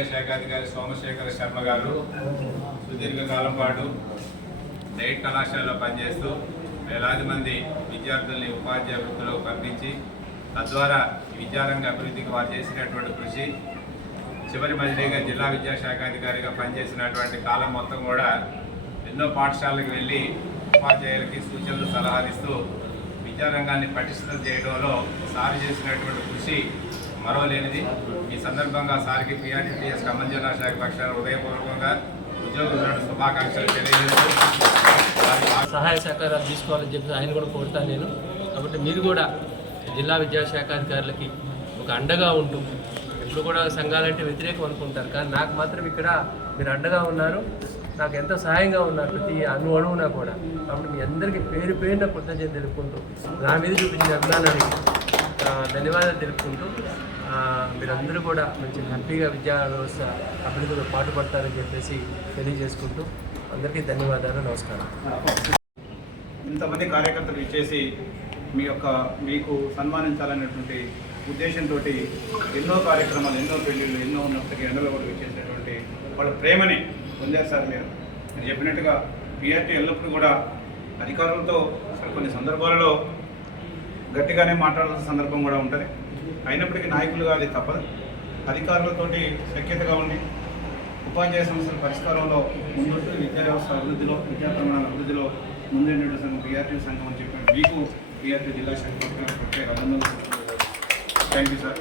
విద్యాశాఖాధికారి సోమశేఖర శర్మ గారు సుదీర్ఘకాలం పాటు డైట్ కళాశాలలో పనిచేస్తూ వేలాది మంది విద్యార్థుల్ని ఉపాధ్యాయ వృత్తిలో పంపించి తద్వారా విద్యారంగ అభివృద్ధికి వారు చేసినటువంటి కృషి, చివరి మజిలీగా జిల్లా విద్యాశాఖాధికారిగా పనిచేసినటువంటి కాలం మొత్తం కూడా ఎన్నో పాఠశాలకు వెళ్ళి ఉపాధ్యాయులకి సూచనలు సలహాలు ఇస్తూ విద్యారంగాన్ని పటిష్టం చేయడంలో సార్ చేసినటువంటి కృషి మరవలేనిది. ఈ సందర్భంగా సార్కి పిఆర్టీఎస్ ఖమ్మం జిల్లా శాఖ పక్షాన హృదయపూర్వకంగా ఉద్యోగులను శుభాకాంక్షలు తెలియజేస్తూ సహాయ సహకారాలు తీసుకోవాలని చెప్పి ఆయన కూడా కోరుతాను నేను. కాబట్టి మీరు కూడా జిల్లా విద్యాశాఖాధికారులకి ఒక అండగా ఉంటూ, ఇప్పుడు కూడా సంఘాలంటే వ్యతిరేకం అనుకుంటారు, కానీ నాకు మాత్రం ఇక్కడ మీరు అండగా ఉన్నారు, నాకు ఎంతో సహాయంగా ఉన్నారు ప్రతి అణువునా కూడా. కాబట్టి మీ అందరికీ పేరు పేరున కృతజ్ఞతలు తెలుపుకుంటూ, నా మీద చూపించిన అభిమానానికి ధన్యవాదాలు తెలుపుకుంటూ, మీరందరూ కూడా మంచి హ్యాపీగా విద్యా వ్యవస్థ అభివృద్ధిలో పాటుపడతారని చెప్పేసి తెలియజేసుకుంటూ అందరికీ ధన్యవాదాలు, నమస్కారం. ఇంతమంది కార్యకర్తలు ఇచ్చేసి మీకు సన్మానించాలనేటువంటి ఉద్దేశంతో ఎన్నో కార్యక్రమాలు, ఎన్నో పెళ్ళిళ్ళు, ఎన్నో ఉన్నప్పటికీ ఎండలో కూడా ఇచ్చేసినటువంటి వాళ్ళ ప్రేమని పొందారు సార్. మీరు చెప్పినట్టుగా పిఆర్టీ ఎల్లప్పుడూ కూడా అధికారులతో కొన్ని సందర్భాలలో గట్టిగానే మాట్లాడాల్సిన సందర్భం కూడా ఉంటుంది. అయినప్పటికీ నాయకులుగా అది తప్పదు. అధికారులతోటి సఖ్యతగా ఉండి ఉపాధ్యాయ సమస్యల పరిష్కారంలో ముందు విద్యా వ్యవస్థ అభివృద్ధిలో, విద్యా ప్రమాణాల అభివృద్ధిలో ముందు సంఘం పిఆర్టీ సంఘం అని చెప్పి మీకు పిఆర్టీ జిల్లా శాఖ ప్రత్యేక అభినందనలు. Thank you sir.